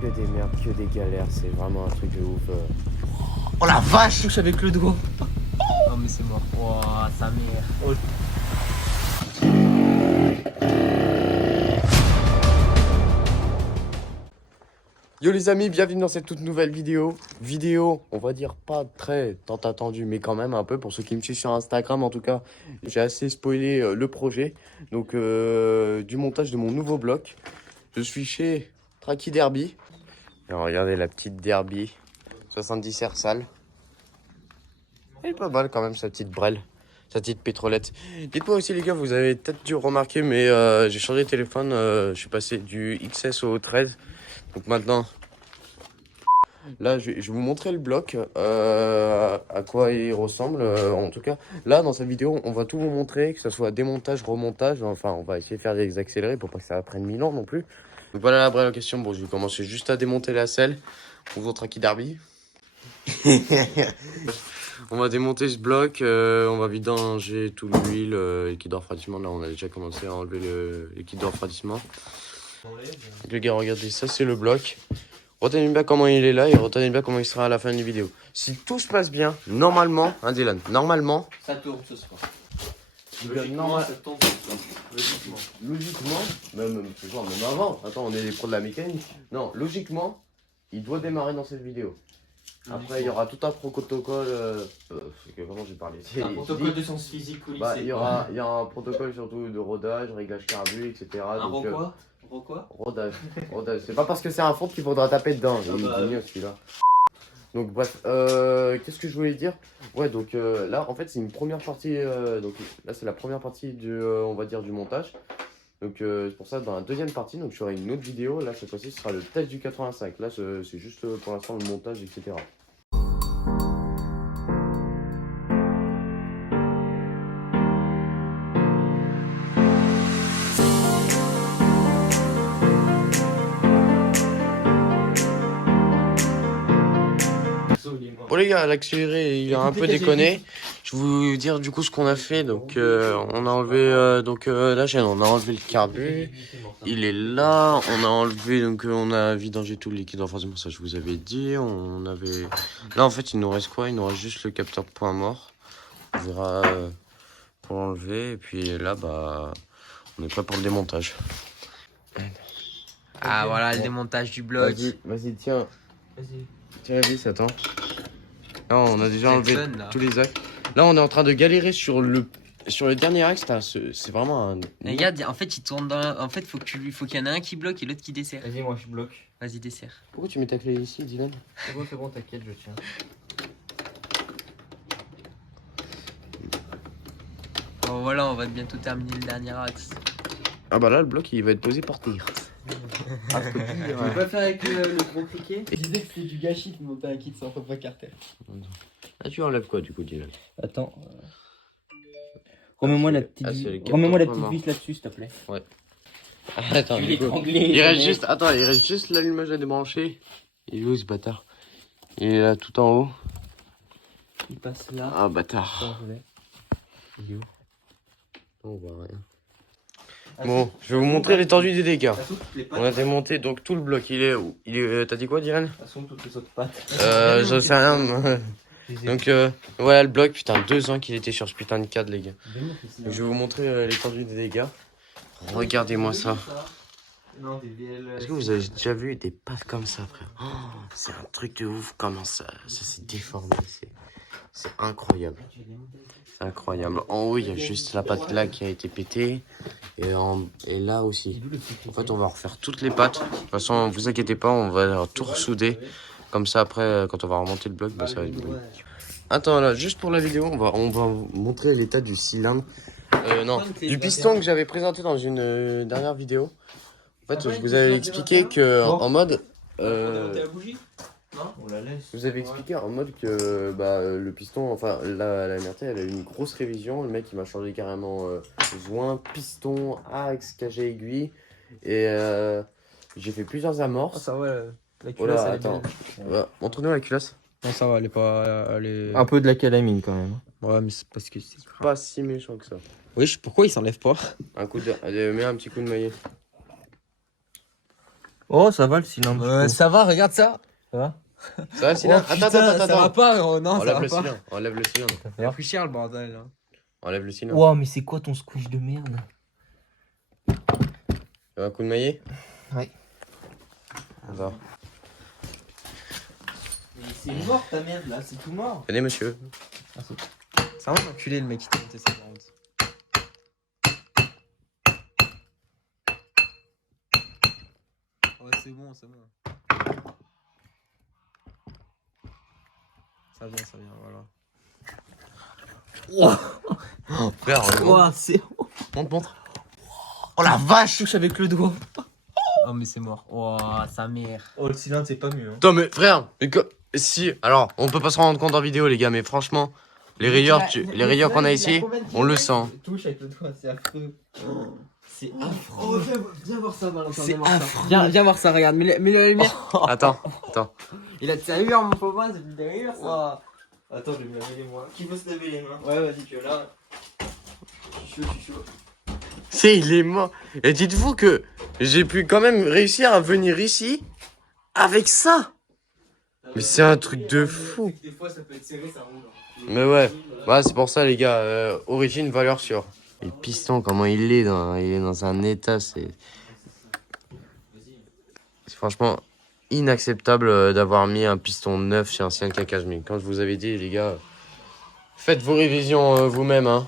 Que des merdes, que des galères, c'est vraiment un truc de ouf. Oh la vache! Touche avec le doigt. Oh mais c'est mort. Oh sa mère. Oh. Yo les amis, bienvenue dans cette toute nouvelle vidéo. Vidéo, on va dire pas très tant attendue, mais quand même un peu pour ceux qui me suivent sur Instagram en tout cas. J'ai assez spoilé le projet, donc du montage de mon nouveau bloc. Je suis chez Tracky Derby. Alors, regardez la petite Derby, 70 Hersal. Elle est pas mal quand même sa petite brelle, sa petite pétrolette. Dites-moi aussi les gars, vous avez peut-être dû remarquer, mais j'ai changé de téléphone. Je suis passé du XS au 13. Donc maintenant, là je vais vous montrer le bloc, à quoi il ressemble. En tout cas, là dans cette vidéo, on va tout vous montrer, que ce soit démontage, remontage. Enfin, on va essayer de faire des accélérés pour pas que ça prenne 1000 ans non plus. Donc voilà la vraie question. Bon, je vais commencer juste à démonter la selle. Bonjour Tracky Derby. On va démonter ce bloc, on va vidanger tout l'huile, liquide de refroidissement. Là, on a déjà commencé à enlever le liquide de refroidissement. Donc, les gars, regardez, ça c'est le bloc. Retenez bien comment il est là et retenez bien comment il sera à la fin de la vidéo. Si tout se passe bien, normalement, hein Dylan, normalement, Ça tourne ce soir. Logiquement, ça tourne ce soir. logiquement, même avant, attends, on est des pros de la mécanique. Non, logiquement, il doit démarrer dans cette vidéo. Après, il y aura tout un protocole. Comment j'ai parlé? Un protocole de sciences physiques au lycée. Bah, il y aura un protocole surtout de rodage, réglage carbu, etc. Un donc, quoi? Rodage. Rodage. C'est pas parce que c'est un fond qu'il faudra taper dedans. Ah Il bah, est mieux celui-là. Donc, bref, qu'est-ce que je voulais dire? Ouais, donc là, en fait, c'est une première partie. Donc là, c'est la première partie on va dire, du montage. Donc, c'est pour ça, dans la deuxième partie, donc je ferai une autre vidéo. Là, cette fois-ci, ce sera le test du 85. Là, c'est juste pour l'instant le montage, etc. Bon les gars, l'accéléré il a un peu déconné. Je vais vous dire du coup ce qu'on a fait. Donc on a enlevé la chaîne, on a enlevé le carbu. Il est là, on a enlevé on a vidangé tout le liquide refroidissement, ça je vous avais dit. On avait là en fait il nous reste quoi? Il nous reste juste le capteur point mort. On verra pour l'enlever et puis là bah on est prêt pour le démontage. Ah voilà le démontage du bloc. Vas-y tiens. Vas-y. Tiens la vis, attends. Là, on a déjà enlevé Fun, là. tous les axes. Là, on est en train de galérer sur le dernier axe. C'est vraiment un. Regarde, en fait il tourne dans la... En fait faut qu'il y en a un qui bloque et l'autre qui dessert. Vas-y, moi je bloque. Vas-y dessert. Pourquoi tu mets ta clé ici, Dylan? C'est bon, t'inquiète, je tiens. Bon voilà, on va bientôt terminer le dernier axe. Ah bah là, le bloc, il va être posé par terre. Ah, je peux plus, Tu veux pas faire avec le gros cliquet? L'idée que c'est du gâchis de monter un kit sans Papa Carter. Ah, tu enlèves quoi, du coup, Dylan? Attends. Remets-moi la petite, c'est le remets-moi la capteur petite vis là-dessus, s'il te plaît. Attends, Je vais du coup, l'étrangler. il reste juste l'allumage à débrancher. Il est où, ce bâtard? Il est là, tout en haut. Il passe là. Ah, bâtard. Attends, je l'ai. Il est où? On voit rien. Bon, je vais vous montrer l'étendue des dégâts. On a démonté donc tout le bloc. Il est où? T'as dit quoi, Dylan? De toute façon, toutes les autres pattes. J'en sais rien. Donc voilà le bloc, putain 2 ans qu'il était sur ce putain de cadre les gars. Donc, je vais vous montrer l'étendue des dégâts. Regardez-moi ça. Est-ce que vous avez déjà vu des pattes comme ça frère? Oh, c'est un truc de ouf comment ça s'est déformé. C'est incroyable. C'est incroyable. En haut il y a juste la patte là qui a été pétée. Et là aussi. En fait on va refaire toutes les pattes. De toute façon vous inquiétez pas, on va tout ressouder. Comme ça après quand on va remonter le bloc, bah, ça va être bon. Attends là, juste pour la vidéo, on va vous montrer l'état du cylindre. Non, du piston que j'avais présenté dans une dernière vidéo. En fait, je vous avais expliqué que en mode. la bougie? Non? On la laisse. Je vous avais expliqué en mode que bah, le piston, enfin la MRT, elle a eu une grosse révision. Le mec il m'a changé carrément joint, piston, axe, cagé aiguille. Et j'ai fait plusieurs amorces. Ça va, la culasse Voilà, elle est attends. bien. Montre-nous la culasse. Non ça va, elle est pas... Elle est... Un peu de la calamine quand même. Ouais mais c'est parce que c'est... Pas si méchant que ça. Wesh, pourquoi il s'enlève pas? Un coup de. Allez, mets un petit coup de maillet. Oh, ça va le cylindre. je trouve. Ça va, regarde ça. Ça va? Ça va, Cylindre? Oh, Attends, putain, attends, ça va attends. pas, oh, non, ça Enlève va le pas. cylindre. Enlève le cylindre. Il a pris cher le bordel. Là. Enlève le cylindre. Wow, mais c'est quoi ton squish de merde? Tu veux un coup de maillet? Ouais. Alors. Mais c'est mort ta merde là, c'est tout mort. Venez, monsieur. C'est vraiment enculé le mec qui t'a monté ça. par contre. Ouais, c'est bon, c'est bon. Ça vient, voilà. Oh, frère, Wow, c'est. montre. Oh la vache! Touche avec le doigt. Oh, mais c'est mort. Oh, sa mère. Oh, le cylindre, c'est pas mieux. Hein. Attends, mais frère, si, alors, on peut pas se rendre compte en vidéo, les gars, mais franchement, les rayures, les rayures qu'on a ici, on le sent. Touche avec le doigt, c'est affreux. C'est affreux. Viens voir ça, Valentin. C'est affreux. Viens voir ça, regarde. Mets la lumière. Attends. Il a de sa hurle, mon pauvre, c'est de la hurle, ça. Attends, je vais me laver les mains. Qui veut se laver les mains? Ouais, vas-y, tu es là. Je suis chaud. C'est, il est mort. Et dites-vous que j'ai pu quand même réussir à venir ici avec ça. Mais c'est un truc de fou. Des fois, ça peut être serré, ça roule. Mais ouais, c'est pour ça, les gars, origine, valeur sûre. Et le piston, comment il est dans un état, c'est franchement inacceptable d'avoir mis un piston neuf chez un Sienka 15000. Quand je vous avais dit, les gars, faites vos révisions vous-même, hein.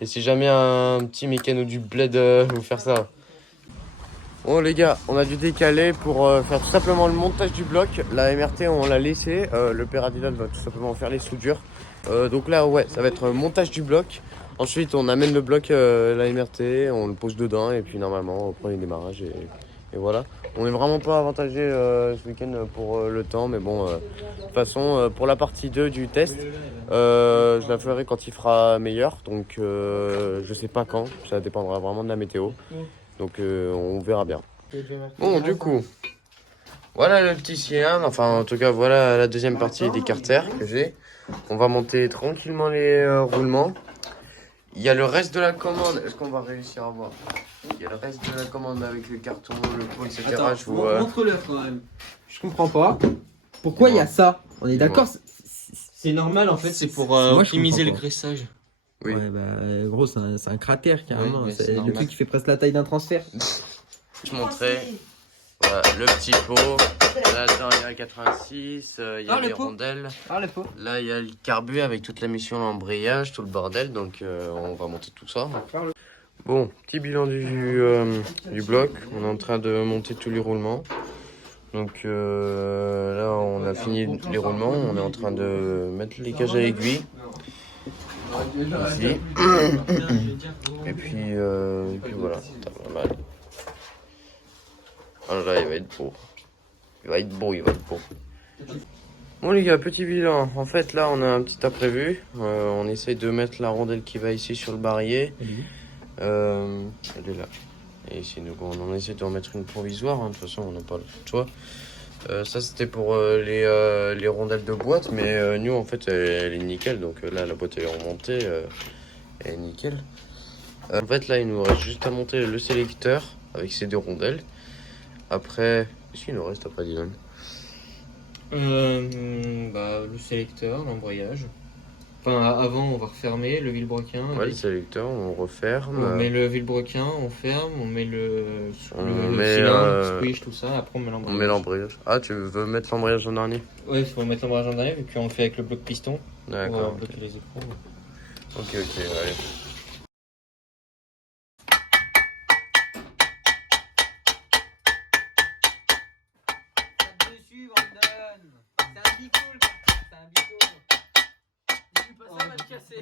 Et si jamais un petit mécano du bled vous faire ça. Bon les gars, on a dû décaler pour faire tout simplement le montage du bloc. La MRT on l'a laissé, le père Adidas va tout simplement faire les soudures. Donc là ouais, ça va être montage du bloc. Ensuite on amène le bloc, la MRT, on le pose dedans et puis normalement on prend les démarrages et voilà. On est vraiment pas avantagé ce week-end pour le temps, mais bon, de toute façon pour la partie 2 du test, je la ferai quand il fera meilleur. Donc je sais pas quand, ça dépendra vraiment de la météo. Donc on verra bien. Bon du coup, voilà le petit cylindre, enfin en tout cas voilà la deuxième partie des carters que j'ai. On va monter tranquillement les roulements. Il y a le reste de la commande, est-ce qu'on va réussir à voir? Il y a le reste de la commande avec le carton, le pot, etc. Attends, Je vous, montre-leur quand même. Je comprends pas. Pourquoi il y a ça? On est d'accord? C'est normal en fait, c'est pour Moi, je optimiser le comprends pas. graissage. Oui. Ouais, bah, gros, c'est un cratère carrément. Ouais, mais c'est c'est le normal. truc qui fait presque la taille d'un transfert. je montrais voilà, le petit pot. Là-dedans il y a 86, il y a le les pot. rondelles. Ah, les pots. Là il y a le carbu avec toute la mission, l'embrayage, tout le bordel. Donc on va monter tout ça. Bon, petit bilan du bloc. On est en train de monter tous les roulements. Donc là, on a fini les roulements. On est en train de mettre les cages à aiguilles. Ici. Et puis voilà. Pas mal. Ah là, il va être beau. Il va être beau. Bon les gars, petit bilan. En fait, là, on a un petit imprévu. On essaye de mettre la rondelle qui va ici sur le barillet. Elle est là. Et ici, donc on essaie de remettre une provisoire. Hein. De toute façon, on n'a pas le choix. Ça, c'était pour les rondelles de boîte. Mais nous, en fait, elle est nickel. Donc là, la boîte, elle est remontée. Elle est nickel. En fait, là, il nous reste juste à monter le sélecteur avec ces deux rondelles. Après, qu'est-ce qu'il nous reste après, Dylan? Le sélecteur, l'embrayage. Enfin, avant, on va refermer le vilebrequin. Ouais, le sélecteur, on referme. On met le vilebrequin, on ferme, on met le met, cylindre, squish, tout ça. Après, on met On l'embrayage. met l'embrayage. Ah, tu veux mettre l'embrayage en dernier? Ouais, il faut mettre l'embrayage en dernier, et puis on le fait avec le bloc piston. D'accord. Pour bloquer les écrans. Ok, allez. Dessus, Brandon. C'est un bicool. C'est un bicool. Dis-lui pas ça, va te casser.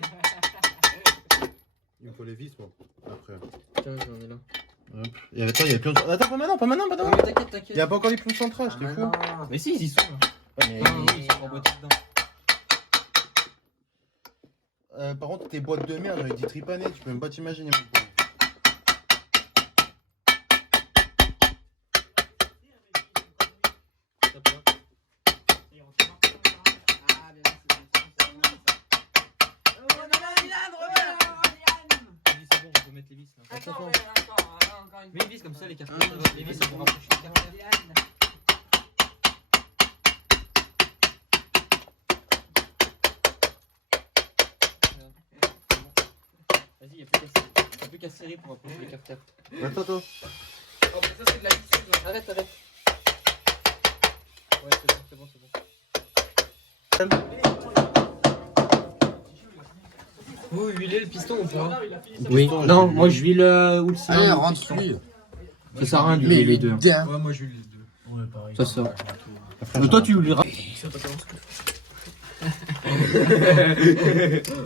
Il me faut les vis, moi. Après. Putain, j'en ai là. Hop. Attends, il y a plus. Attends, pas maintenant, pas maintenant. T'inquiète. Il y a pas encore les plombs centrales, Ah, j'étais fou. mais si, ils y sont. Mais ils sont emboîtés dedans. Par contre, tes boîtes de merde, j'aurais dit tripanées, tu peux même pas t'imaginer. bon, on peut mettre les vis là. Attends, encore une Mets les vis comme ça, les carters. Les vis, ça pour rapprocher les carters. Vas-y, y'a plus qu'à serrer pour rapprocher les carters. Attends. Oh, mais ça, c'est de la visseuse. Arrête. Ouais, c'est bon. Vous huilez le piston ou pas? Oui. Non, moi je huile ou le cylindre. Allez, rentre-lui. Ça sert à rien d'huiler les deux. Ouais, moi je vais les deux. Ouais, pareil. Ça sort. Mais toi tu huileras.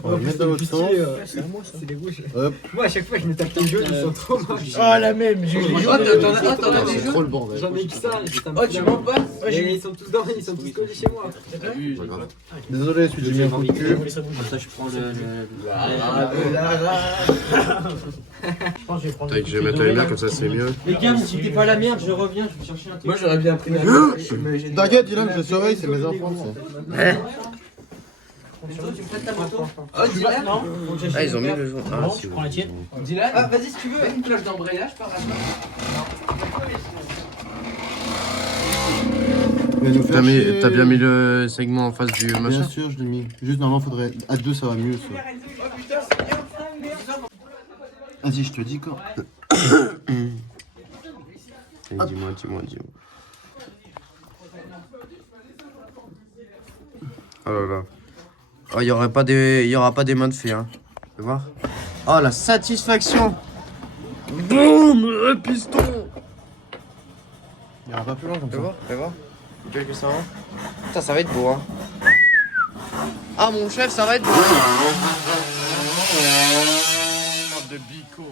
On va le mettre dans l'autre sens. C'est à moi ça. C'est les rouges. Hop. Moi à chaque fois je me tape les jaunes, ils sont trop moches. Ah, la même, j'ai eu les Oh, t'en as des C'est jeux? trop le bordel. J'en ai que ça, et putain. Oh, tu m'en passes? Et ils sont tous dans, ils sont tous collés chez moi. Désolé, celui que j'ai mis un coup de cul. Comme ça je prends le. T'as que je vais mettre les mains comme ça, c'est mieux. Les gars, si t'es pas la merde, je reviens, je vais chercher un truc. Moi, j'aurais bien pris la T'inquiète, Dylan, je surveille, c'est mes enfants. Tu me prêtes ta moto? Oh, Dylan? Non. Ah, ils ont mis le jour. Ah, si, je prends la tienne. Dylan? Ah, vas-y, si tu veux. Une cloche d'embrayage par là. T'as bien mis le segment en face du Bien machin? sûr, je l'ai mis. Juste normalement, faudrait. À deux, ça va mieux ça. Vas-y, je te dis quand. Allez, dis-moi. Oh là là. Oh, il y aura pas des mains de fée, hein. Tu vas voir? Oh, la satisfaction! Boum! Le piston! Il y aura pas plus loin comme Tu ça. vas voir? Quel que ça va? Putain, ça va être beau, hein. Ah, mon chef, ça va être beau! Oh, de bico!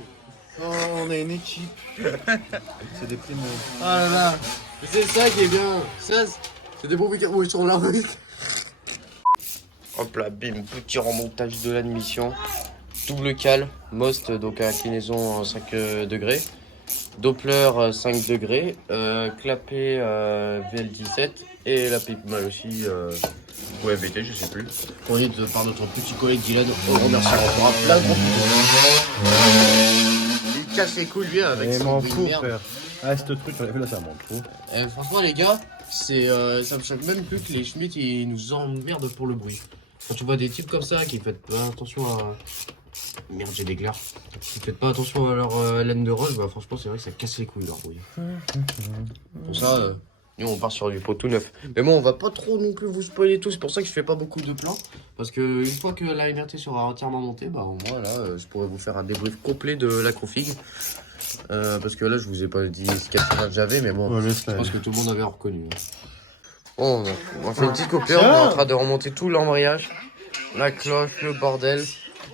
Oh, on a une équipe. C'est des primes. Ah là là! C'est ça qui est bien! Ça, c'est des beaux week-ends où ils sont là. Hop là, bim, petit remontage de l'admission. Double cale, Most, donc inclinaison 5 degrés. Doppler 5 degrés. Clapet VL17. Et la pipe mal aussi. Ou FVT, je sais plus. Fournie par notre petit collègue Dylan. On remercie encore un plein de gros bisous. Il casse les couilles lui avec Il son m'en bruit de fout, merde. frère. Ah, ce truc, on l'a fait là, ça m'en fout. Franchement les gars, c'est ça me choque même plus que les Schmitt ils nous emmerdent pour le bruit. Quand tu vois des types comme ça qui font pas attention à... Merde, j'ai d'éclair. Qui font pas attention à leur laine de roche, bah franchement c'est vrai que ça casse les couilles leur bruit. Pour ça, nous on part sur du pot tout neuf. Mais bon, on va pas trop non plus vous spoiler tout, c'est pour ça que je fais pas beaucoup de plans. Parce que une fois que la MRT sera entièrement montée, bah moi là, je pourrais vous faire un débrief complet de la config. Parce que là, je vous ai pas dit ce qu'il j'avais, mais bon, je pense que tout le monde avait reconnu. Bon, on fait une petite coupure, on est en train de remonter tout l'embrayage, la cloche, le bordel.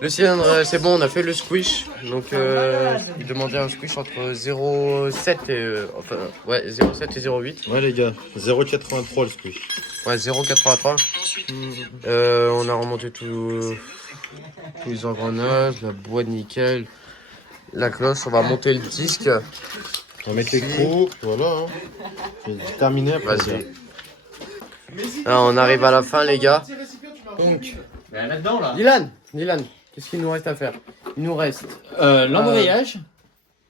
Le cylindre, c'est bon, on a fait le squish. Donc, il demandait un squish entre 0,7 et, enfin, ouais, 0,7 et 0,8. Ouais, les gars, 0,83 le squish. Ouais, 0,83. On a remonté tous les engrenages, la boîte nickel, la cloche. On va monter le disque. On va mettre les crocs, voilà. Hein. C'est terminé après. Vas-y. Alors, on arrive à la fin, les gars. Donc, là-dedans là. Dylan, qu'est-ce qu'il nous reste à faire? Il nous reste L'embrayage,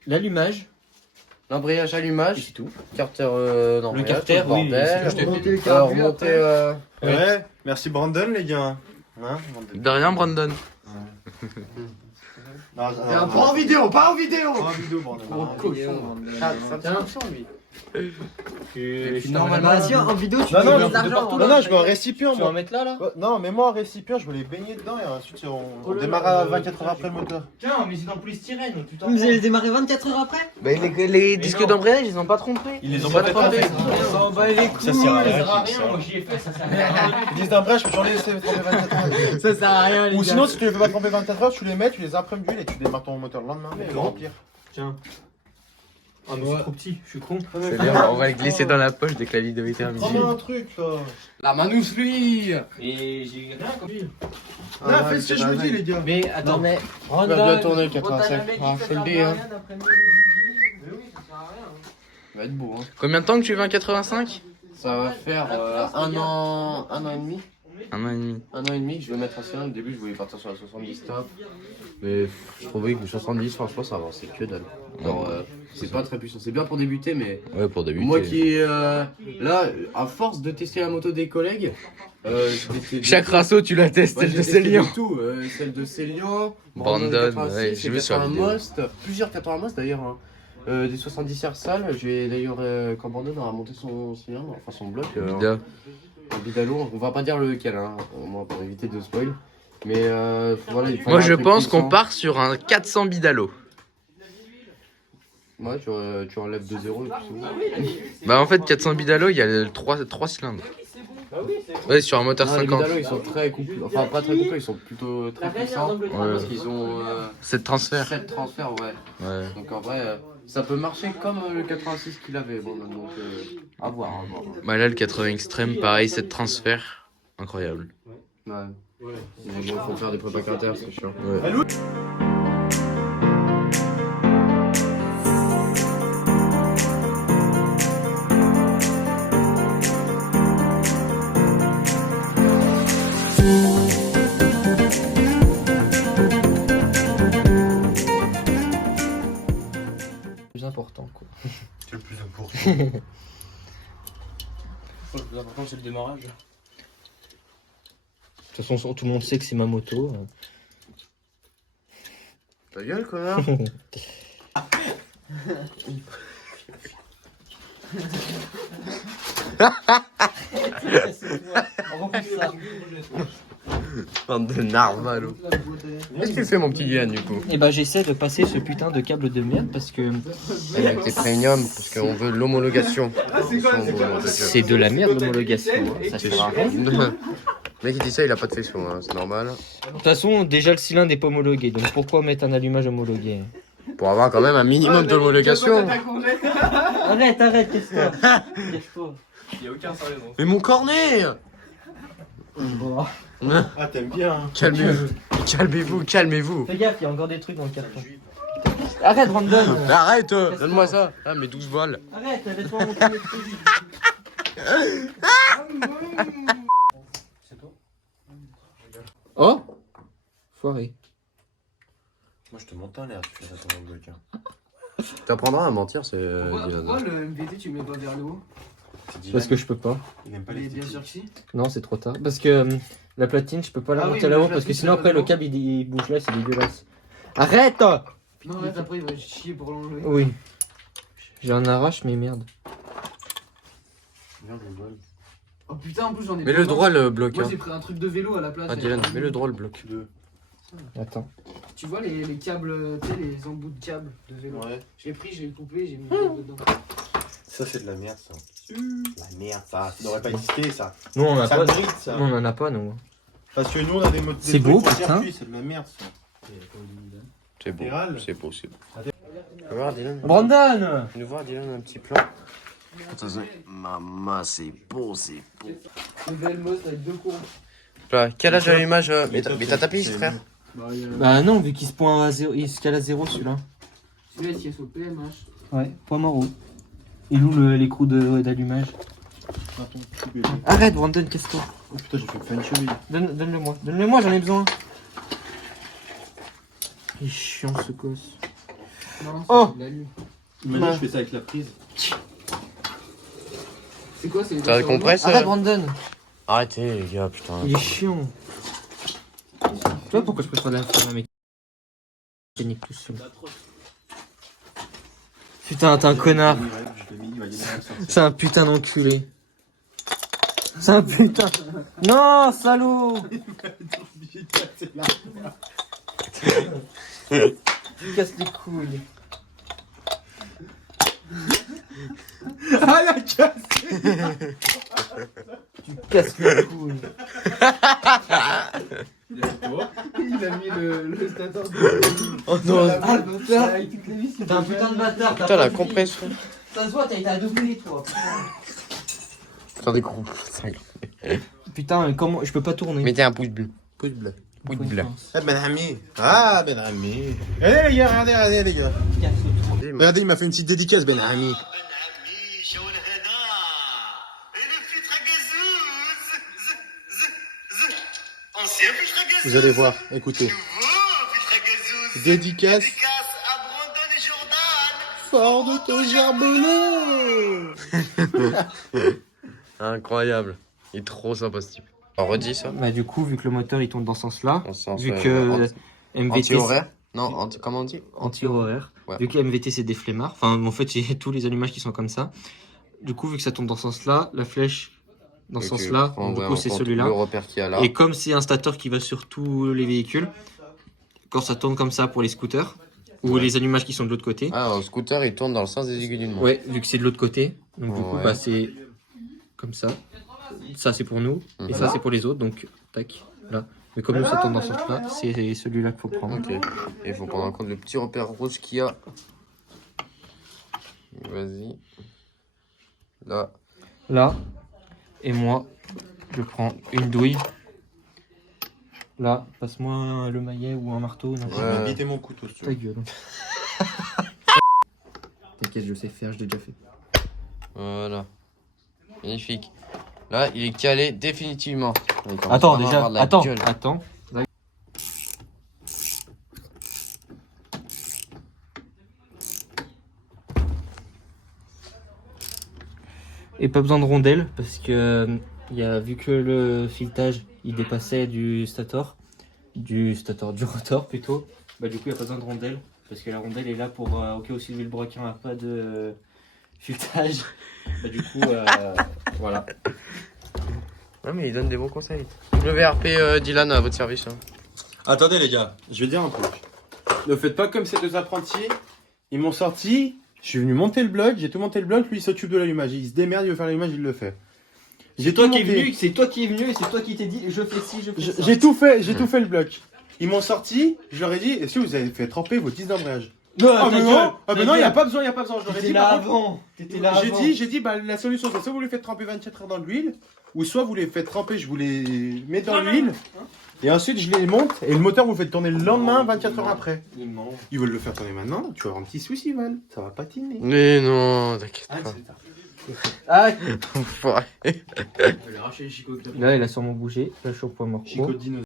l'allumage. l'embrayage, allumage, C'est tout. carter d'embrayage, Le carter, tout le oui, bordel. c'est Remonter le Remonter. Ouais, merci Brandon, les gars. Hein, De rien, Brandon. non, Pas en vidéo, pas en vidéo. Pas en vidéo, Brandon. Cochon. Et puis normalement, en vidéo, tu Non, non, mets je de l'argent. non, je veux un récipient, Tu vas en moi. mettre là. Non, mais moi, un récipient, je veux les baigner dedans et ensuite on démarre à 24 heures après le moteur. Tiens, mais c'est dans le polystyrène, putain. Vous allez démarrer 24 heures après? Mais les disques d'embrayage, ils ont pas trompé. Ils les ont pas pas trompé. On va les coups. Ça sert à rien, moi j'y ai fait, ça sert à rien. Ils disent d'embrayage, je peux les laisser tremper 24 heures. Ça sert à rien, les Ou gars. sinon, si tu les fais pas tremper 24 heures, tu les mets, tu les imprimes d'huile et tu démarres ton moteur le lendemain. Mais le remplir. Tiens. Ah, mais c'est trop petit, je suis con. C'est bien, on va le glisser dans la poche dès que la vidéo est terminée. Prends-moi un truc, là. La manouche, lui. Et j'ai rien compris. Là, fais ce que je vous dis, les gars. Mais attends, mais. On va bien tourner 85. Ah, faut le dire. Hein. Ça va être beau. Hein. Combien de temps que tu veux un 85? Ça va faire un an et demi. 1 an et demi. 1 an et demi, je vais mettre un cylindre. Au début, je voulais partir sur la 70 top. Mais je trouvais que le 70, franchement, ça avançait que dalle. Alors, c'est pas très puissant. C'est bien pour débuter, mais. Ouais, pour débuter. Moi qui. Là, à force de tester la moto des collègues. Chaque raceau, tu la testes, Ouais, celle j'ai de testé Célian. tout, celle de Célian, Brandon, ouais, j'ai vu sur la vidéo. Plusieurs 80 Most d'ailleurs, hein. Des 70 sales. J'ai d'ailleurs, quand Brandon aura monté son cylindre, enfin son bloc, Bida. un bidalo, on va pas dire lequel, hein, au moins pour éviter de spoil. Mais voilà, il faut Moi, un je truc pense qu'on puissant. part sur un 400 bidalo. Ouais, tu enlèves de 0 et puis c'est bon. Bah, en fait, 400 bidalo, il y a le 3 cylindres. Ouais, sur un moteur Non, les 50. bidalos ils sont très complets, enfin pas très complets, ils sont plutôt très puissants. Ouais. Parce qu'ils ont 7 transferts. 7 transferts, ouais. Ouais. Donc en vrai, ça peut marcher comme le 86 qu'il avait. Bon, donc à voir, à voir. Bah, là, le 80 extrême, pareil, 7 transferts. Incroyable. Ouais. Mais bon, faut faire des prépacataires, c'est chiant. Ouais. Plus important quoi. C'est le plus important. Le plus important, c'est le démarrage. De toute façon, tout le monde sait que c'est ma moto. Ta gueule, connard. Bande de narvalo. Qu'est-ce que tu fais, mon petit Dylan, du coup? Et bah j'essaie de passer ce putain de câble de merde parce que Avec tes premium, parce qu'on veut l'homologation. c'est de la merde l'homologation. Hein. Ça sert à rien. Le mec qui dit ça, il a pas de faisceau, hein, c'est normal. De toute façon, déjà le cylindre n'est pas homologué, donc pourquoi mettre un allumage homologué? Pour avoir quand même un minimum d'homologation. Arrête, casse-toi. Casse-toi. Il y a aucun sérieux. Mais mon cornet! Ah, t'aimes bien, hein. Calmez-vous, calmez-vous. Fais gaffe, il y a encore des trucs dans le carton. Arrête, Brandon. Arrête, donne-moi ça. Ah, mais 12 balles. Arrête, laisse-moi monter mes trucs. Oh foiré. Moi, je te monte en l'air, tu fais ça sur mon bloc. Hein. T'apprendras à mentir, c'est. Pourquoi le MVT tu le mets pas vers le haut? C'est Dylan. Parce que je peux pas. Il n'aime pas Mais les bien sûr que si. Non, c'est trop tard. Parce que la platine, je peux pas la Ah oui, monter mais là-haut la parce que platine, sinon ça va après le devant. câble il bouge là, c'est dégueulasse. Arrête. Non, là après il va chier pour l'enlever. Oui. J'ai un arrache mais merde. Oh putain, en plus j'en ai Mets pas le marre. droit le bloc. Moi Hein. j'ai pris un truc de vélo à la place. Ah, Dylan, mets le droit le bloc. Attends. Tu vois les câbles, tu sais, les embouts de câbles de vélo. Ouais. J'ai pris, j'ai coupé, j'ai mis le câble dedans. Ça, c'est de la merde, ça. La merde, ça. Ça n'aurait pas existé, ça. Nous on en a Ça pas. brille, ça. Nous on en a pas nous. Parce que nous, on a des motos. C'est beau, putain. C'est de la merde, ça. C'est beau. Péral. C'est beau, c'est beau. Tu veux voir, Dylan? Brandon. Tu veux voir, Dylan, un petit plan? Attention. Maman, c'est beau, c'est beau. Le Velmos avec 2 courbes. Là, quel âge à l'image? Mais t'as tapé, frère? Bah non, vu qu'il se pointe à 0, il se cale à 0 celui-là. Celui-là il est au PMH. Ouais, point mort. Il où l'écrou d'allumage? Arrête Brandon, casse-toi. Oh putain, j'ai fait une fan cheville. Donne-le-moi. Donne-le-moi, j'en ai besoin. Il est chiant ce gosse. Non, Oh. c'est de l'alu. Imagine, je fais ça avec la prise. C'est quoi, c'est les T'as le compresse? Arrête Brandon. Arrêtez, les gars, putain. Il est chiant. Tu vois pourquoi je préfère la mécanique tout seul. Putain, t'es un connard. C'est un putain d'enculé. C'est un putain. Non, salaud. Tu casses les couilles. Ah, la casse. Tu casses les couilles. Il a mis le stateur de. Oh non. Ah, le bâtard avec toutes les vis. T'es un putain de bâtard. Putain, la compression. Ça se voit, t'as été adoubé toi. Putain, des gros. Putain, comment. Je peux pas tourner. Mettez un pouce bleu. Pouce bleu. Pouce bleu. Ah, Ben Ami. Ah, Ben Ami. Regardez, les gars, regardez, les gars. Regardez, il m'a fait une petite dédicace, Ben Ami. Vous allez voir, écoutez. Dédicace. Fort d'auto-charbonneux. Incroyable. Il est trop sympa ce type. On redit ça. Bah du coup, vu que le moteur il tourne dans ce sens-là, En sens, vu que MVT anti-horaire. Non, comment on dit? anti-horaire, Ouais. vu que MVT c'est des flemmards, enfin en fait j'ai tous les allumages qui sont comme ça. Du coup, vu que ça tourne dans ce sens-là, la flèche dans ce Ok, sens-là, prends donc, du bien coup en c'est compte celui-là. Le repère qu'il y a là. Et comme c'est un stateur qui va sur tous les véhicules, quand ça tourne comme ça pour les scooters, ou les allumages qui sont de l'autre côté, Ah, un scooter il tourne dans le sens des aiguilles d'une montre. ouais, vu que c'est de l'autre côté, donc du coup Ouais. bah c'est comme ça. Ça c'est pour nous, et ça c'est pour les autres, donc tac, là. Mais comme nous ça tourne dans ce sens-là, c'est celui-là qu'il faut prendre. Ok. Et il faut prendre en compte le petit repère rouge qu'il y a. Vas-y. Là. Là, et moi, je prends une douille. Là, passe-moi le maillet ou un marteau. Non, Je vais inviter mon couteau, si tu ta veux. gueule. T'inquiète, je sais faire, je l'ai déjà fait. Voilà. Magnifique. Là, il est calé définitivement. Il commence Attends, vraiment à déjà, avoir de la attends, gueule. attends. Et pas besoin de rondelles parce que vu que le filetage il dépassait du rotor plutôt, bah du coup il n'y a pas besoin de rondelles parce que la rondelle est là pour au cas où Sylvie le Broquin n'a pas de filetage. Bah du coup voilà. Ouais, mais il donne des bons conseils. WRP Dylan à votre service. Hein. Attendez les gars, je vais dire un truc. Ne faites pas comme ces deux apprentis. Ils m'ont sorti, je suis venu monter le bloc, j'ai tout monté le bloc, lui il s'occupe de l'allumage. Il se démerde, il veut faire l'allumage, il le fait. C'est toi qui es venu et c'est toi qui t'es dit je fais ci, je fais ça. J'ai tout fait, j'ai tout fait le bloc. Ils m'ont sorti, je leur ai dit, est-ce que vous avez fait tremper vos disques d'embrayage? Non, Ah mais non, il n'y a pas besoin, il n'y a pas besoin. Je leur ai T'étais dit, là par contre, avant. T'étais là avant. j'ai dit, bah, la solution c'est soit vous les faites tremper 24 heures dans l'huile, ou soit vous les faites tremper, je vous les mets dans l'huile, et ensuite je les monte, et le moteur vous le faites tourner le lendemain, 24 heures après. Ils veulent le faire tourner maintenant, tu vas avoir un petit souci, Val, ça va patiner. Mais non, t'inquiète pas. Ah, Enfoiré. là il a sûrement bougé. Là je suis au point mort. Chico Dino.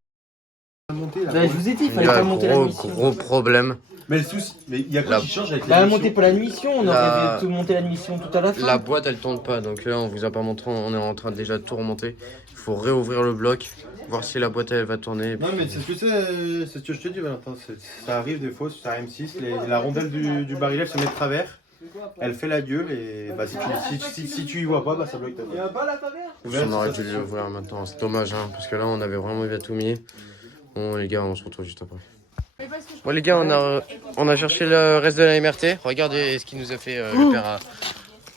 Là, je vous ai dit, il Il y fallait a pas un monter la mission. gros problème. Mais le souci, mais il y a quoi La- qui change avec Bah, les montez pas la mission, on La- aurait tout monté la mission tout à la fin. La boîte elle tourne pas, donc là on vous a pas montré, on est en train de déjà tout remonter. Il faut réouvrir le bloc, voir si la boîte elle va tourner. Non mais c'est ce que je te dis Valentin, ça arrive des fois sur M6, la rondelle du barillet se met de travers, elle fait la gueule et bah, si tu y vois pas, bah, ça bloque ta boîte. On aurait dû l'ouvrir maintenant, c'est dommage hein, parce que là on avait vraiment bien tout mis. Bon les gars, on se retrouve juste après. Bon les gars, on a cherché le reste de la MRT. Regardez ce qu'il nous a fait le père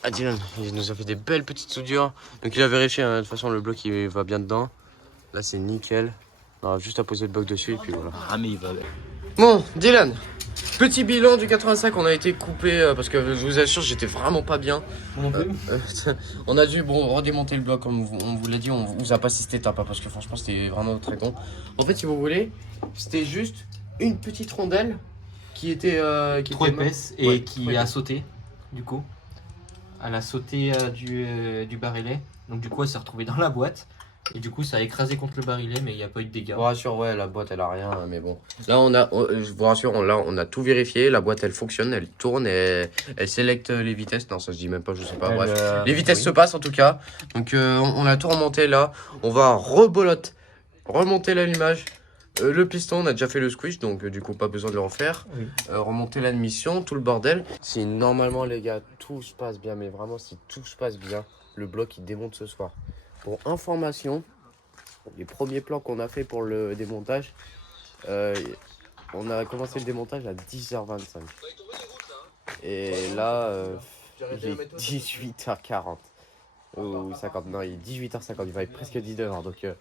à Dylan. Il nous a fait des belles petites soudures. Donc il a vérifié, hein, de toute façon le bloc il va bien dedans. Là c'est nickel. On a juste à poser le bloc dessus et puis voilà. Ah, mais il va. Bon, Dylan, petit bilan du 85, on a été coupé parce que je vous assure, j'étais vraiment pas bien. On a dû redémonter le bloc comme on vous l'a dit, on vous a passé cette étape hein, parce que franchement c'était vraiment très con. En fait, si vous voulez, c'était juste une petite rondelle qui était Trop épaisse et Ouais, qui trop a épaisse. sauté, du coup. Elle a sauté du barillet. Donc, du coup, elle s'est retrouvée dans la boîte. Et du coup, ça a écrasé contre le barillet, mais il n'y a pas eu de dégâts. Je vous rassure, ouais, la boîte elle a rien, mais bon. Là, je vous rassure, là on a tout vérifié. La boîte elle fonctionne, elle tourne, elle sélecte les vitesses. Non, ça se dit même pas, je sais pas. Elle, Bref, les vitesses oui. se passent en tout cas. Donc, on a tout remonté là. On va remonter l'allumage. Le piston, on a déjà fait le squish, donc du coup, pas besoin de le refaire. Oui. Remonter l'admission, tout le bordel. Si normalement, les gars, tout se passe bien, mais vraiment, si tout se passe bien, le bloc il démonte ce soir. Pour information, les premiers plans qu'on a fait pour le démontage, on a commencé le démontage à 10h25. Et là, il est 18h40. Ou 50, non, il est 18h50, il va être presque 19h. Donc, que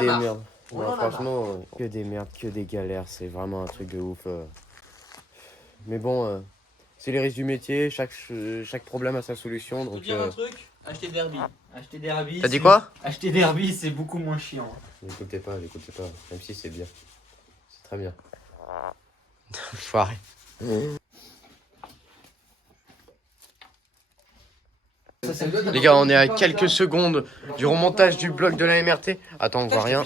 des merdes. Non, franchement, que des merdes, que des galères, c'est vraiment un truc de ouf. Mais bon, c'est les risques du métier, chaque problème a sa solution. Donc, un truc, acheter des Herbie. Acheter des Herbie. T'as dit quoi? Acheter des Herbie, c'est beaucoup moins chiant. N'écoutez pas, même si c'est bien. C'est très bien. Foiré. Les gars, on est à quelques secondes du remontage du bloc de la MRT. Attends, on voit rien.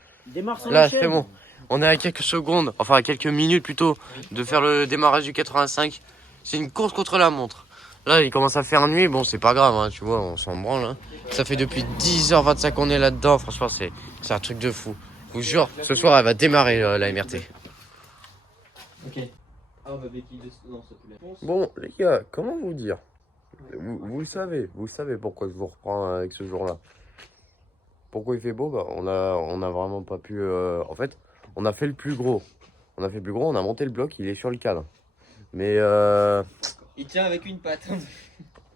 Là, c'est bon. On est à quelques secondes, enfin à quelques minutes plutôt, de faire le démarrage du 85. C'est une course contre la montre. Là, il commence à faire nuit. Bon, c'est pas grave, hein, tu vois, on s'en branle. Hein. Ça fait depuis 10h25 qu'on est là-dedans. Franchement, c'est un truc de fou. Je vous jure, ce soir, elle va démarrer la MRT. Ok. Ah bah Becky, non, ça peut l'être. Bon, les gars, comment vous dire vous le savez pourquoi je vous reprends avec ce jour-là. Pourquoi il fait beau? Bah, on a vraiment pas pu... En fait, on a fait le plus gros. On a monté le bloc, il est sur le cadre. Mais Il tient avec une patte.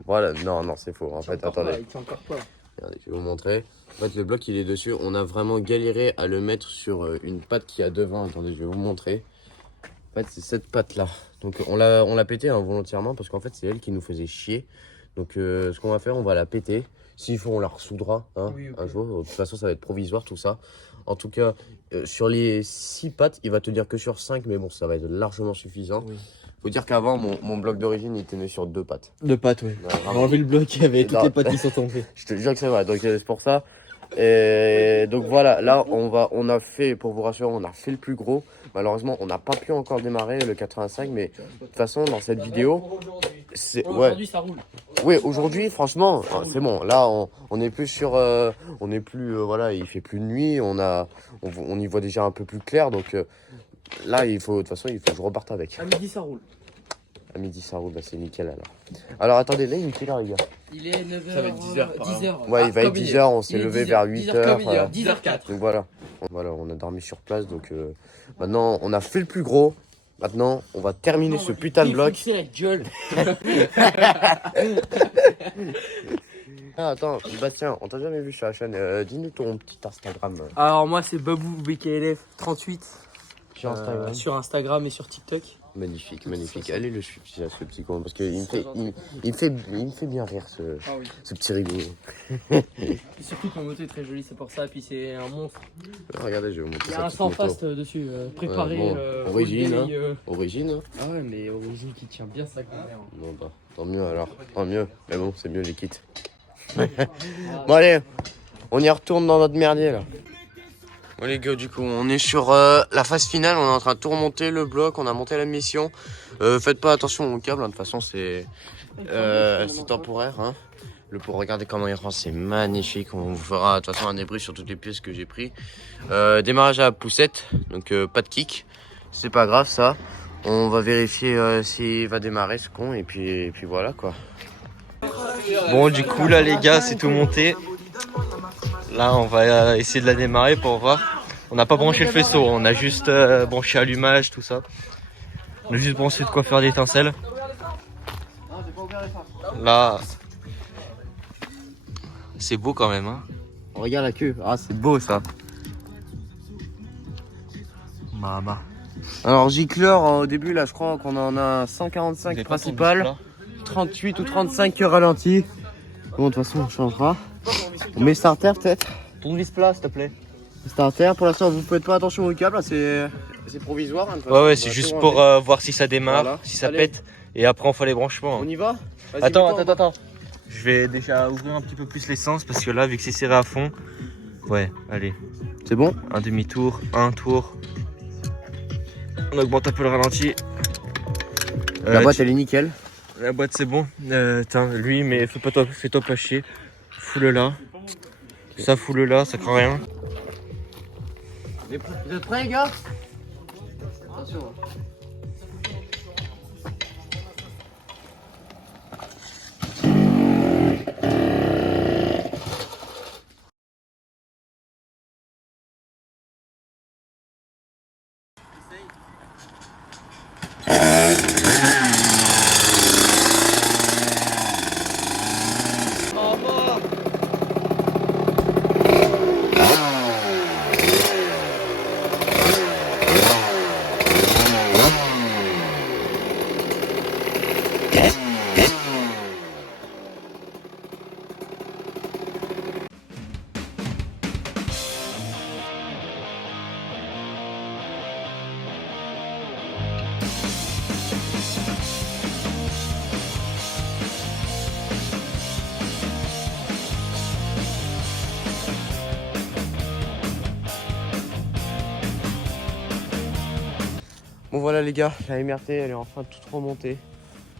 voilà, non, c'est faux. En fait, attendez. Il tient encore pas. Regardez, je vais vous montrer. En fait, le bloc, il est dessus. On a vraiment galéré à le mettre sur une patte qui a devant. Attendez, je vais vous montrer. En fait, c'est cette patte-là. Donc, on l'a pété involontairement parce qu'en fait, c'est elle qui nous faisait chier. Donc, ce qu'on va faire, on va la péter. S'il faut, on la ressoudra un jour. De toute façon, ça va être provisoire, tout ça. En tout cas, sur les 6 pattes, il va te dire que sur 5, mais bon, ça va être largement suffisant. Oui. Faut dire qu'avant, mon bloc d'origine, il tenait sur 2 pattes. 2 pattes, oui. On a enlevé le bloc, il y avait toutes les pattes qui sont tombées. Je te jure que c'est vrai, donc c'est pour ça. Et donc voilà, là, on a fait, pour vous rassurer, on a fait le plus gros. Malheureusement, on n'a pas pu encore démarrer le 85, mais de toute façon, dans cette vidéo, c'est Aujourd'hui, ça roule. Oui, aujourd'hui, franchement, c'est bon. Là, on est plus sur, on est plus, voilà, il fait plus de nuit, on y voit déjà un peu plus clair, donc là, de toute façon, il faut que je reparte avec. À midi, ça roule. À midi, ça roule, bah, c'est nickel alors. Alors attendez, là, il est quelle heure, les gars? Il est 9h. Ça va être 10h, 10h. Ouais, il va être 10h, on s'est levé vers 8h. 10h04. Donc voilà, on a dormi sur place, donc maintenant, on a fait le plus gros. Maintenant, on va terminer ce putain de bloc. C'est la gueule. Ah, attends, Bastien, on t'a jamais vu sur la chaîne. Dis-nous ton petit Instagram. Alors, moi, c'est Babou BKLF38 Sur Instagram. sur Instagram et sur TikTok. Magnifique, magnifique. Allez le suivre, ce petit con, parce qu'il me fait bien rire, ce petit rigolo. Et surtout que mon moto est très joli, c'est pour ça. Puis c'est un monstre. Ah, regardez, je vais vous montrer Il y ça. a un sans fast dessus, préparé. bon, origine, au vieil, Origine. Hein. Ah ouais, mais origine qui tient bien sa grand-mère. Bon, bah, tant mieux alors, tant mieux. Mais bon, c'est mieux les kits. Bon, allez, on y retourne dans notre merdier là. Bon les gars, du coup on est sur la phase finale, on est en train de tout remonter le bloc, on a monté la mission. Faites pas attention au câble, hein. De toute façon c'est temporaire. Hein. Pour regarder comment il rend, c'est magnifique. On vous fera de toute façon un débrief sur toutes les pièces que j'ai pris. Démarrage à la poussette, donc pas de kick, c'est pas grave ça. On va vérifier s'il va démarrer ce con et puis voilà quoi. Bon, du coup, là, les gars, c'est tout monté. Là, on va essayer de la démarrer pour voir. On n'a pas branché le faisceau, on a juste branché allumage, tout ça. On a juste branché de quoi faire l'étincelle. Là, c'est beau quand même. Hein. Regarde la queue, Ah, c'est beau ça. Mama. Alors gicleur au début là je crois qu'on en a 145 principal, 38 ou 35 ralenti. Bon de toute façon on changera. On met starter peut-être. Ton vis plat s'il te plaît. Starter pour l'instant vous faites pas attention au câble, c'est provisoire. Hein, Ouais c'est juste pour voir si ça démarre, voilà. Si ça pète. Et après on fait les branchements. On y va? Attends. Je vais déjà ouvrir un petit peu plus l'essence parce que là vu que c'est serré à fond. Ouais allez. C'est bon? Un demi-tour, un tour. On augmente un peu le ralenti. La boîte elle est nickel. La boîte c'est bon. Lui mais fais-toi pas chier. Foule là. Ça foule là, ça craint rien. Vous êtes prêts les gars? Attention. Bon voilà les gars, la MRT elle est enfin toute remontée.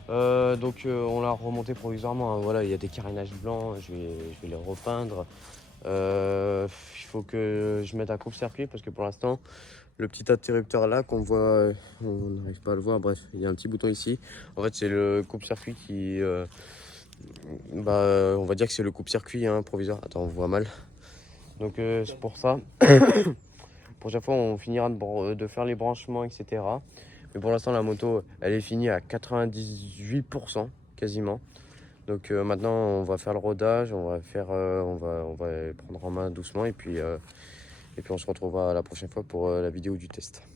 Donc on l'a remontée provisoirement, hein. Voilà, il y a des carénages blancs, je vais les repeindre. Il faut que je mette un coupe-circuit parce que pour l'instant le petit interrupteur là qu'on voit, on n'arrive pas à le voir, bref, il y a un petit bouton ici. En fait c'est le coupe-circuit qui... on va dire que c'est le coupe-circuit hein, provisoire. Attends, on voit mal. Donc c'est pour ça. Pour chaque fois on finira de faire les branchements, etc. Mais pour l'instant la moto elle est finie à 98% quasiment. Donc maintenant on va faire le rodage, on va prendre en main doucement et puis on se retrouvera la prochaine fois pour la vidéo du test.